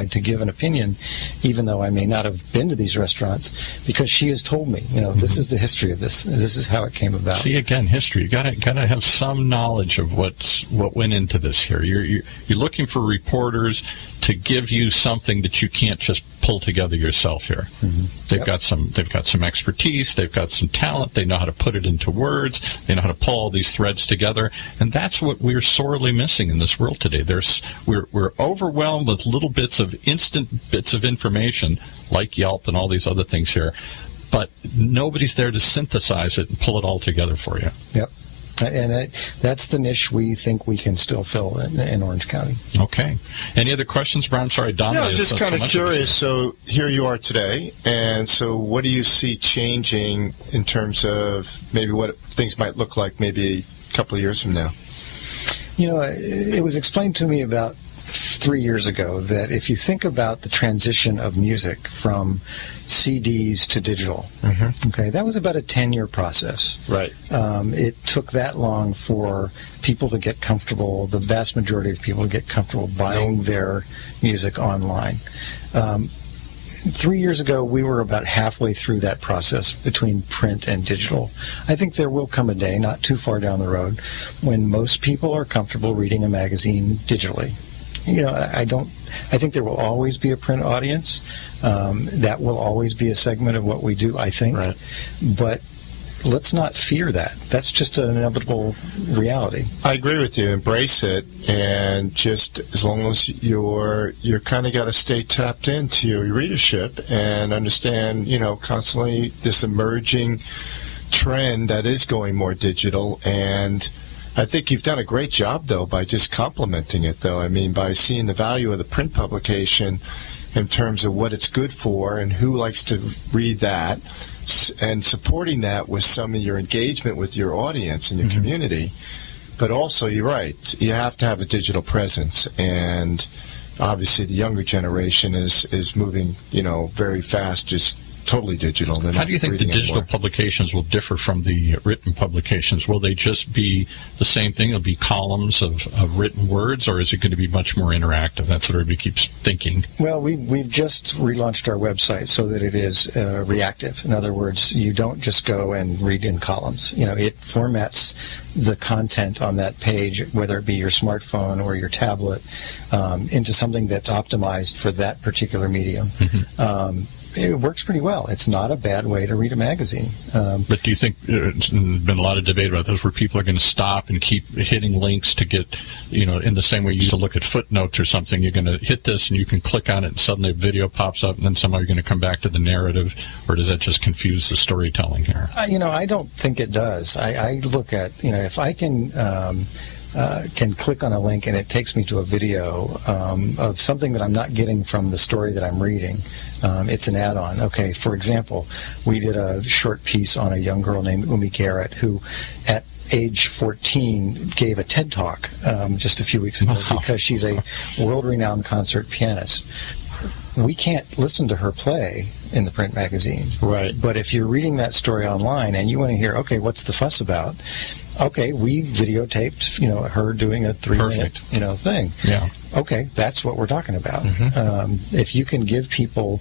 qualified to give an opinion, even though I may not have been to these restaurants, because she has told me, this is the history of this. This is how it came about. See, again, history. You gotta have some knowledge of what went into this here. You're looking for reporters to give you something that you can't just pull together yourself here. They've got some expertise, they've got some talent, they know how to put it into words, they know how to pull all these threads together, and that's what we're sorely missing in this world today. We're overwhelmed with little instant bits of information, like Yelp and all these other things here, but nobody's there to synthesize it and pull it all together for you. Yep. And that's the niche we think we can still fill in Orange County. Okay. Any other questions, Brian? Sorry, Don. Yeah, just kind of curious. So here you are today, and so what do you see changing in terms of maybe what things might look like maybe a couple of years from now? It was explained to me about 3 years ago that if you think about the transition of music from CDs to digital, okay, that was about a 10-year process. Right. It took that long for people to get comfortable, the vast majority of people to get comfortable buying their music online. 3 years ago, we were about halfway through that process between print and digital. I think there will come a day, not too far down the road, when most people are comfortable reading a magazine digitally. I think there will always be a print audience. That will always be a segment of what we do, I think. Right. But let's not fear that. That's just an inevitable reality. I agree with you. Embrace it, and just as long as you're kind of got to stay tapped into your readership and understand, constantly this emerging trend that is going more digital. And I think you've done a great job, though, by just complementing it, though. I mean, by seeing the value of the print publication in terms of what it's good for and who likes to read that, and supporting that with some of your engagement with your audience and your community. But also, you're right, you have to have a digital presence, and obviously the younger generation is moving, very fast, just totally digital. How do you think the digital publications will differ from the written publications? Will they just be the same thing? It'll be columns of written words, or is it going to be much more interactive? That's what everybody keeps thinking. Well, we've just relaunched our website so that it is reactive. In other words, you don't just go and read in columns. It formats the content on that page, whether it be your smartphone or your tablet, into something that's optimized for that particular medium. It works pretty well. It's not a bad way to read a magazine. But do you think there's been a lot of debate about this, where people are going to stop and keep hitting links to get, in the same way you used to look at footnotes or something, you're going to hit this and you can click on it and suddenly a video pops up and then somehow you're going to come back to the narrative, or does that just confuse the storytelling here? I don't think it does. I look at, if I can click on a link and it takes me to a video of something that I'm not getting from the story that I'm reading. It's an add-on. Okay, for example, we did a short piece on a young girl named Umi Garrett who, at age 14, gave a TED Talk just a few weeks ago because she's a world-renowned concert pianist. We can't listen to her play in the print magazine. Right. But if you're reading that story online and you want to hear, okay, what's the fuss about? Okay, we videotaped, her doing a 3-minute, thing. Yeah. Okay, that's what we're talking about. If you can give people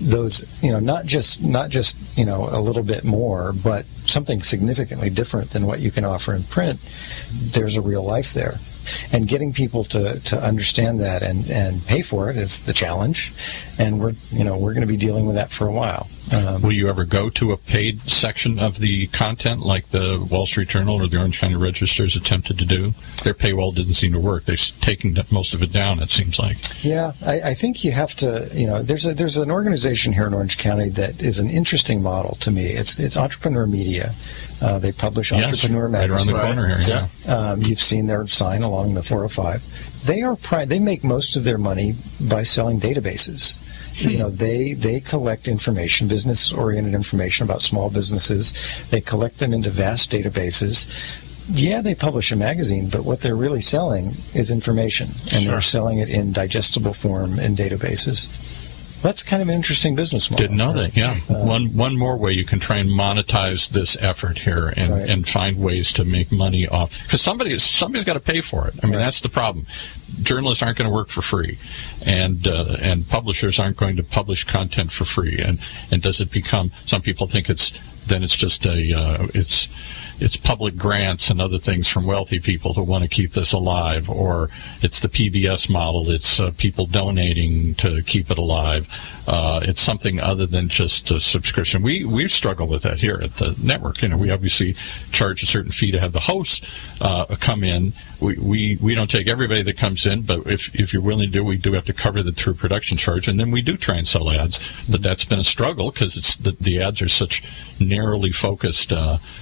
those, not just a little bit more, but something significantly different than what you can offer in print, there's a real life there. And getting people to understand that and pay for it is the challenge, and we're going to be dealing with that for a while. Will you ever go to a paid section of the content like the Wall Street Journal or the Orange County Register's attempted to do? Their paywall didn't seem to work. They've taken most of it down, it seems like. Yeah, I think you have to, there's an organization here in Orange County that is an interesting model to me. It's Entrepreneur Media. They publish Entrepreneur Magazine. Right around the corner here. Yeah. You've seen their sign along the 405. They make most of their money by selling databases. They collect information, business-oriented information about small businesses. They collect them into vast databases. Yeah, they publish a magazine, but what they're really selling is information, and they're selling it in digestible form in databases. That's kind of an interesting business model. Didn't know that, yeah. One more way you can try and monetize this effort here and find ways to make money off. Because somebody's got to pay for it. I mean, that's the problem. Journalists aren't going to work for free, and publishers aren't going to publish content for free. And does it become? Some people think it's just it's public grants and other things from wealthy people who want to keep this alive, or it's the PBS model. It's people donating to keep it alive. It's something other than just a subscription. We struggle with that here at the network. We obviously charge a certain fee to have the hosts come in. We don't take everybody that comes in, but if you're willing to do, we do have to cover that through production charge, and then we do try and sell ads. But that's been a struggle because the ads are such narrowly focused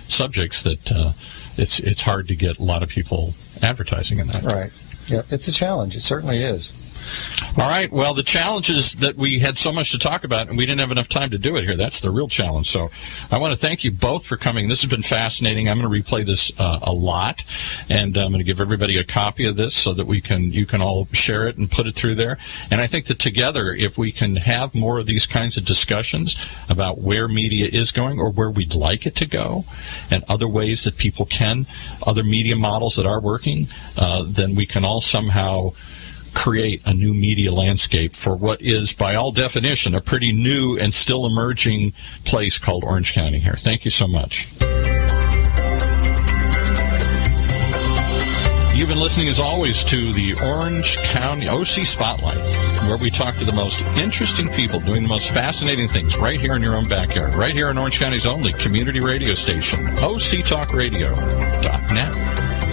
subjects that it's hard to get a lot of people advertising in that. Right. Yeah, it's a challenge. It certainly is. All right. Well, the challenge is that we had so much to talk about, and we didn't have enough time to do it here. That's the real challenge. So I want to thank you both for coming. This has been fascinating. I'm going to replay this a lot, and I'm going to give everybody a copy of this so that you can all share it and put it through there. And I think that together, if we can have more of these kinds of discussions about where media is going or where we'd like it to go, and other ways that people can, other media models that are working, then we can all somehow create a new media landscape for what is, by all definition, a pretty new and still emerging place called Orange County here. Thank you so much. You've been listening, as always, to the Orange County OC Spotlight, where we talk to the most interesting people doing the most fascinating things right here in your own backyard, right here in Orange County's only community radio station, OCTalkRadio.net.